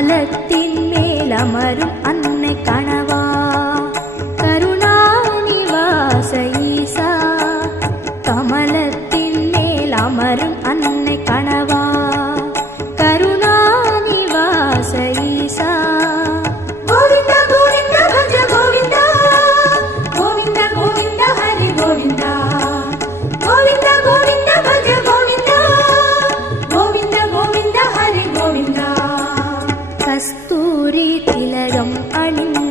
கமலத்தின் மேல் அமரும் அன்னை கணவா கருணாநிவாச ஈசா கமலத்தின் மேல் அமரும் அன்னை கணவா கருணாநிவாச ஈசா கோவிந்த கோவிந்த பஜ கோவிந்தா கோவிந்த கோவிந்த ஹரி கோவிந்தா கோவிந்த கோவிந்த பஜ கோவிந்தா கோவிந்த கோவிந்த ஹரி கோவிந்தா கஸ்தூரி திலகம் அணிந்த